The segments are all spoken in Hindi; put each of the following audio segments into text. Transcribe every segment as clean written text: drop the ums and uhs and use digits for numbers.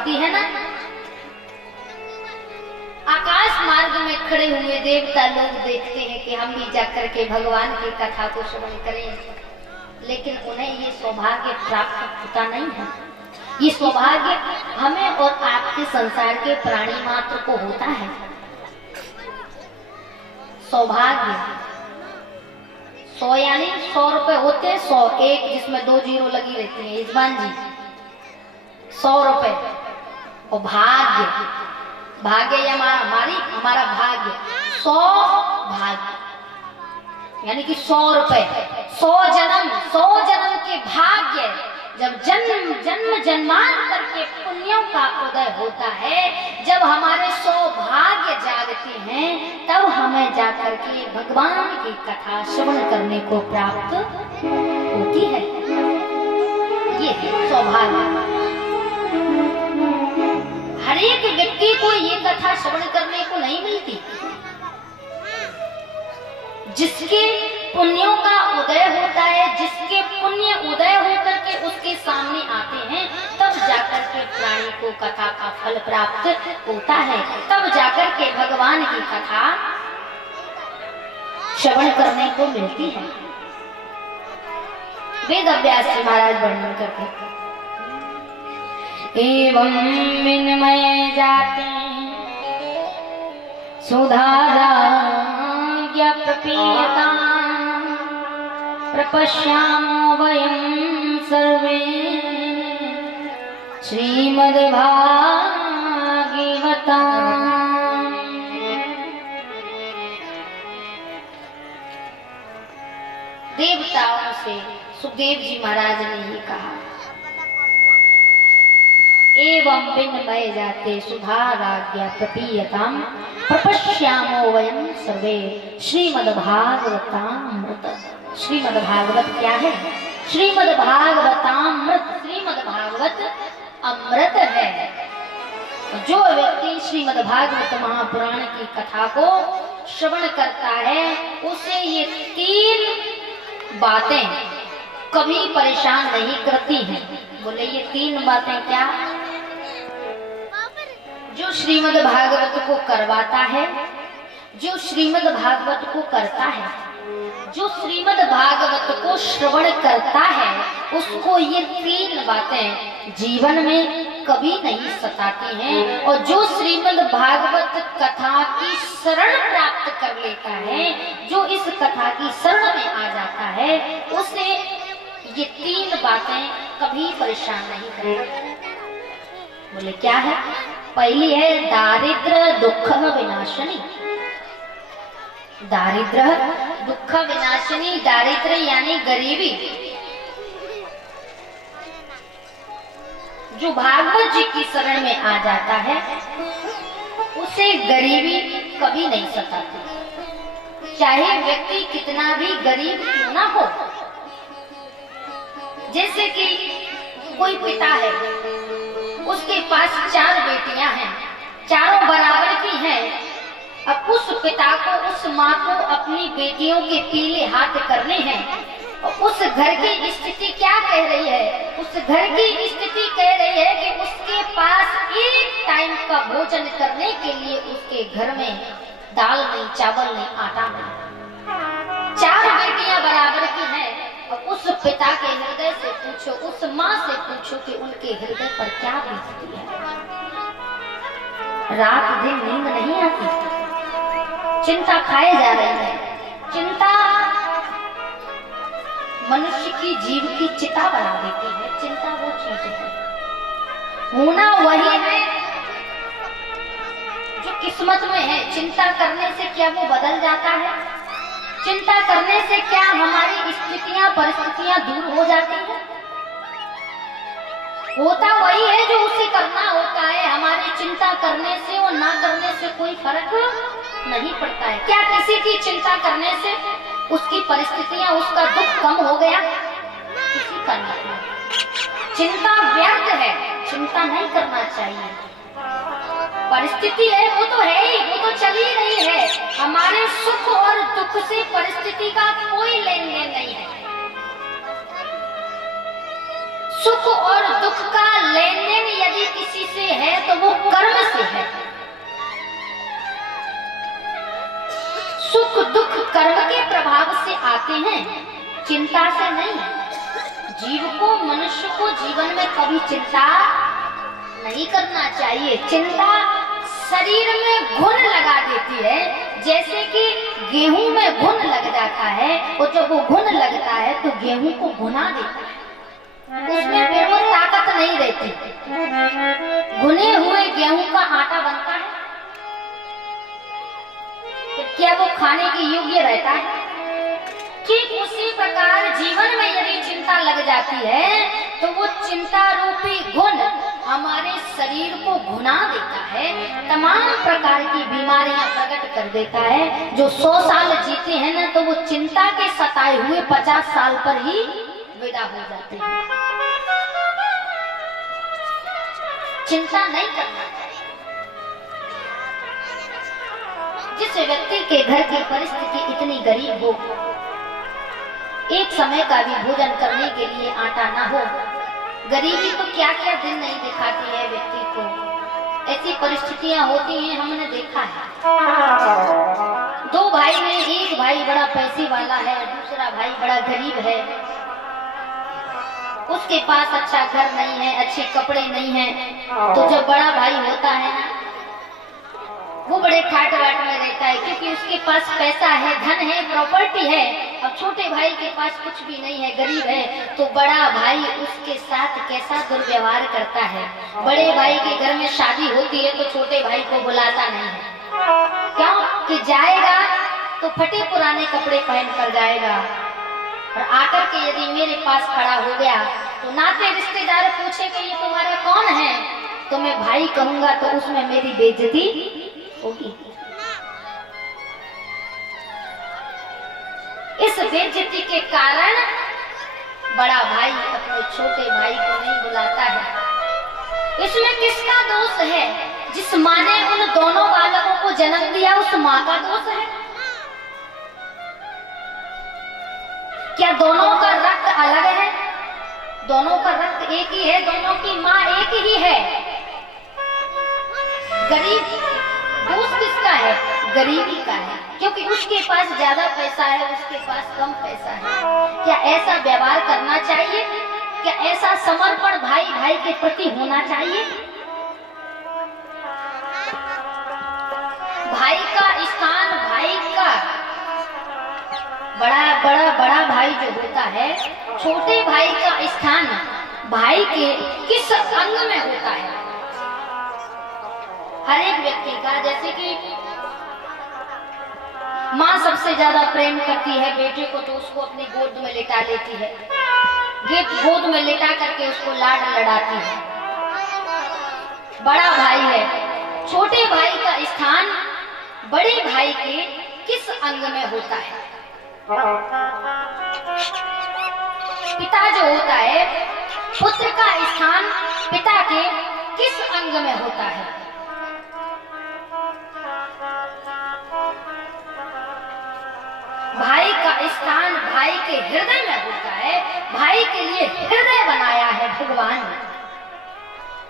होती है ना। आकाश मार्ग में खड़े हुए देवता लोग देखते हैं कि हम भी जाकर के भगवान की कथा को श्रवण करें, लेकिन उन्हें ये सौभाग्य प्राप्त होता नहीं है। ये सौभाग्य हमें और आपके संसार के प्राणी मात्र को होता है। सौभाग्य 100 यानी 100 रुपए होते हैं, 100 एक जिसमें 2 जीरो लगी रहती है, यजमान जी 100 रुपए। और भाग्य, भाग्य या हमारा भाग्य 100 भाग्य यानी कि 100 रुपए, 100 जन्म के भाग्य। जब जन्म जन्मांतर के पुण्यों का उदय होता है, जब हमारे सौभाग्य जागते हैं, तब हमें जाकर के भगवान की कथा श्रवण करने को प्राप्त होती है। ये है सौभाग्य। हर एक व्यक्ति को ये कथा श्रवण करने को नहीं मिलती। जिसके पुण्यों का उदय होता है, जिसके पुण्य उदय होकर के उसके सामने आते हैं, तब जाकर के प्राणी को कथा का फल प्राप्त होता है। तब जाकर के भगवान की कथा श्रवण करने को मिलती है। वेद व्यास जी महाराज वर्णन करते हैं, एवं विनिमय जाते सुधारा प्रपीयता प्रपश्यामो वयं सर्वे श्रीमद्भागवतम्। देवताओं से सुखदेव जी महाराज ने ही कहा, एवं विनिमय जाते सुधाराज्ञा प्रपीयताम् प्रपश्यामो वयं सर्वे श्रीमद्भागवतामृत। श्रीमद्भागवत क्या है? श्रीमद्भागवतामृत, श्रीमद्भागवत अमृत है। जो व्यक्ति श्रीमद्भागवत महापुराण की कथा को श्रवण करता है, उसे ये 3 बातें कभी परेशान नहीं करती हैं। बोले ये 3 बातें क्या? जो श्रीमद् भागवत को करवाता है, जो श्रीमद् भागवत को करता है, जो श्रीमद् भागवत को श्रवण करता है, उसको ये 3 बातें जीवन में कभी नहीं सताती हैं। और जो श्रीमद् भागवत कथा की शरण प्राप्त कर लेता है, जो इस कथा की शरण में आ जाता है, उसे ये 3 बातें कभी परेशान नहीं करती। बोले क्या है? पहली है दारिद्र दुख विनाशिनी। दारिद्र दुख विनाशिनी, दारिद्र यानी गरीबी। जो भागवत जी की शरण में आ जाता है, उसे गरीबी कभी नहीं सताती, चाहे व्यक्ति कितना भी गरीब क्यों ना हो। जैसे कि कोई पिता है, उसके पास 4 बेटियां हैं, चारों बराबर की हैं। अब उस पिता को, उस माँ को अपनी बेटियों के पीले हाथ करने हैं। और उस घर की स्थिति क्या कह रही है? उस घर की स्थिति कह रही है कि उसके पास एक टाइम का भोजन करने के लिए उसके घर में दाल नहीं, चावल नहीं, आटा नहीं। 4 बेटियां बराबर की हैं। उस पिता के हृदय से पूछो, उस माँ से पूछो कि उनके हृदय पर क्या बीतती है। रात दिन नींद नहीं आती, चिंता खाए जा रही है। चिंता मनुष्य की जीव की चिता बना देती है। चिंता वो चीज है, होना वही है जो किस्मत में है। चिंता करने से क्या वो बदल जाता है? चिंता करने से क्या हमारी स्थितियां, परिस्थितियां दूर हो जाती हैं? होता वही है जो उसे करना होता है। हमारी चिंता करने से और ना करने से कोई फर्क नहीं पड़ता है। क्या किसी की चिंता करने से उसकी परिस्थितियां, उसका दुख कम हो गया? किसी का नहीं। चिंता व्यर्थ है, चिंता नहीं करना चाहिए। परिस्थिति है वो तो है ही, वो तो चल ही रही है। हमारे सुख और दुख से परिस्थिति का कोई लेन देन नहीं है। सुख और दुख का लेन देन यदि यदि किसी से है तो वो कर्म से है। सुख दुख कर्म के प्रभाव से आते हैं, चिंता से नहीं। जीव को, मनुष्य को जीवन में कभी चिंता नहीं करना चाहिए। चिंता शरीर में घुन लगा देती है, जैसे कि गेहूं में घुन लग जाता है, और जब वो घुन लगता है तो गेहूं को भुना देता है, उसमें फिर वो ताकत नहीं रहती। भुने हुए गेहूं का आटा बनता है, तो क्या वो खाने के योग्य रहता है? ठीक उसी प्रकार जीवन में यदि चिंता लग जाती है तो वो चिंता रूपी घुन हमारे शरीर को घुना देता है, तमाम प्रकार की बीमारियां प्रकट कर देता है। जो 100 साल जीते हैं ना, तो वो चिंता के सताए हुए 50 साल पर ही विदा हो जाते हैं। चिंता नहीं करना चाहिए। जिस व्यक्ति के घर की परिस्थिति इतनी गरीब हो, एक समय का भी भोजन करने के लिए आटा ना हो, गरीबी तो क्या क्या दिन नहीं दिखाती है व्यक्ति को। ऐसी परिस्थितियां होती हैं, हमने देखा है। 2 भाई में एक भाई बड़ा पैसे वाला है, दूसरा भाई बड़ा गरीब है। उसके पास अच्छा घर नहीं है, अच्छे कपड़े नहीं है। तो जब बड़ा भाई होता है ना, वो बड़े ठाट बाट में रहता है, क्योंकि उसके पास पैसा है, धन है, प्रॉपर्टी है। अब छोटे भाई के पास कुछ भी नहीं है, गरीब है, तो बड़ा भाई उसके साथ कैसा दुर्व्यवहार करता है। बड़े भाई के घर में शादी होती है तो छोटे भाई को बुलाता नहीं है। क्यों? कि जाएगा तो फटे पुराने कपड़े पहन कर जाएगा, और आकर के यदि मेरे पास खड़ा हो गया तो नाते रिश्तेदार पूछे कि ये तुम्हारा कौन है, तो मैं भाई कहूंगा तो उसमें मेरी बेइज्जती होगी। इस बेइज्जती के कारण बड़ा भाई अपने छोटे भाई को नहीं बुलाता है। इसमें किसका दोष है? जिस माँ ने उन दोनों बालकों को जन्म दिया, उस माँ का दोष है। क्या दोनों का रक्त अलग है? दोनों का रक्त एक ही है, दोनों की माँ एक ही है। गरीब दोष किसका है? गरीबी का है, क्योंकि उसके पास ज्यादा पैसा है, उसके पास कम पैसा है। क्या ऐसा व्यवहार करना चाहिए? क्या ऐसा समर्पण भाई भाई के प्रति होना चाहिए? भाई का स्थान, भाई का बड़ा भाई जो होता है, छोटे भाई का स्थान भाई के किस अंग में होता है? हर एक व्यक्ति का, जैसे कि माँ सबसे ज्यादा प्रेम करती है बेटे को, तो उसको अपनी गोद में लेटा लेती है, गोद में लेटा करके उसको लाड लड़ाती है। बड़ा भाई है, छोटे भाई का स्थान बड़े भाई के किस अंग में होता है? पिता जो होता है, पुत्र का स्थान पिता के किस अंग में होता है? भाई का स्थान भाई के हृदय में होता है। भाई के लिए हृदय बनाया है भगवान ने।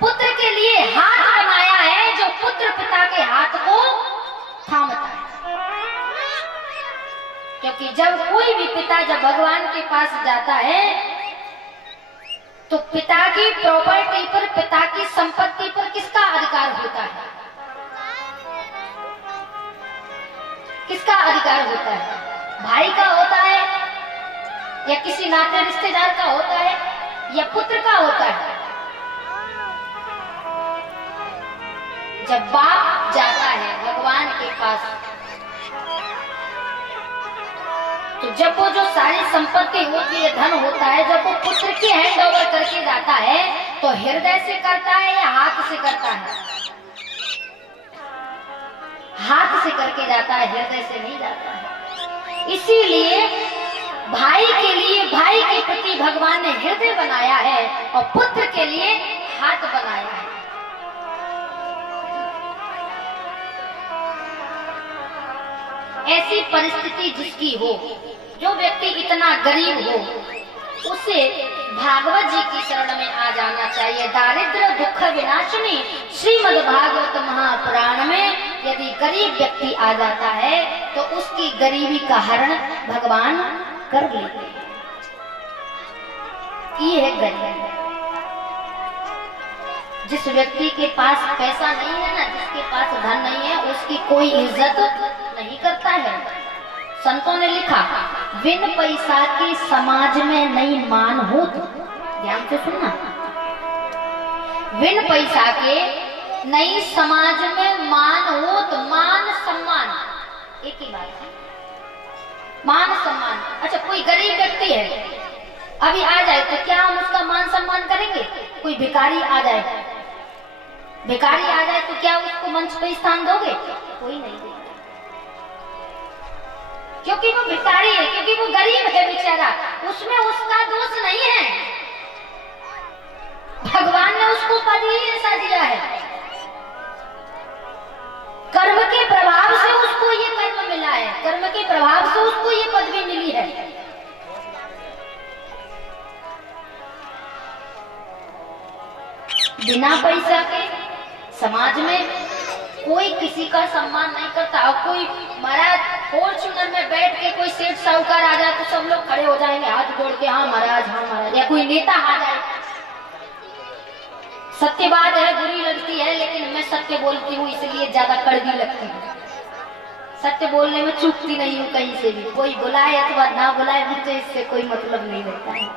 पुत्र के लिए हाथ बनाया है, जो पुत्र पिता के हाथ को थामता है। क्योंकि जब कोई भी पिता जब भगवान के पास जाता है तो पिता की प्रॉपर्टी पर, पिता की संपत्ति पर किसका अधिकार होता है? किसका अधिकार होता है? भाई का होता है, या किसी नाते रिश्तेदार का होता है, या पुत्र का होता है? जब बाप जाता है भगवान के पास, तो जब वो जो सारी संपत्ति होती है, धन होता है, जब वो पुत्र की हैंड ओवर करके जाता है तो हृदय से करता है या हाथ से करता है? हाथ से करके जाता है, हृदय से नहीं जाता है। इसीलिए भाई के लिए, भाई के प्रति भगवान ने हृदय बनाया है और पुत्र के लिए हाथ बनाया है। ऐसी परिस्थिति जिसकी हो, जो व्यक्ति इतना गरीब हो, उसे भागवत जी की शरण में आ जाना चाहिए। दारिद्र दुख विनाशिनी श्रीमद् भागवत महापुराण में यदि गरीब व्यक्ति आ जाता है तो उसकी गरीबी का हरण भगवान कर लेते हैं। ये है गरीब। जिस व्यक्ति के पास पैसा नहीं है ना, जिसके पास धन नहीं है, उसकी कोई इज्जत नहीं करता है। संतों ने लिखा, बिन पैसा के समाज में नहीं मान हो। ध्यान से सुनना, बिन पैसा के नई समाज में मान हो तो मान सम्मान एक ही बात है। मान सम्मान। अच्छा, कोई गरीब व्यक्ति है अभी आ जाए तो क्या हम उसका मान सम्मान करेंगे? कोई भिखारी आ जाए, भिखारी आ जाए तो क्या उसको मंच पे स्थान दोगे? कोई नहीं देगा, क्योंकि वो भिखारी है, क्योंकि वो गरीब है बेचारा, उसमें उसका दोष नहीं है। भगवान ने उसको पद ही ऐसा दिया है, कर्म के प्रभाव से उसको ये कर्म मिला है, कर्म के प्रभाव से उसको ये पदवी मिली है। बिना पैसा के समाज में कोई किसी का सम्मान नहीं करता। और कोई महाराज फॉर्च्यूनर में बैठ के कोई सेठ साहूकार आ जाए तो सब लोग खड़े हो जाएंगे हाथ जोड़ के, हाँ महाराज, हाँ महाराज। या कोई नेता आ जाए, सत्य बात है, बुरी लगती है, लेकिन मैं सत्य बोलती हूँ इसलिए ज्यादा कड़वी लगती है। सत्य बोलने में चूकती नहीं हूँ कहीं से भी। कोई बुलाए अथवा ना बुलाए, मुझे इससे कोई मतलब नहीं लगता है।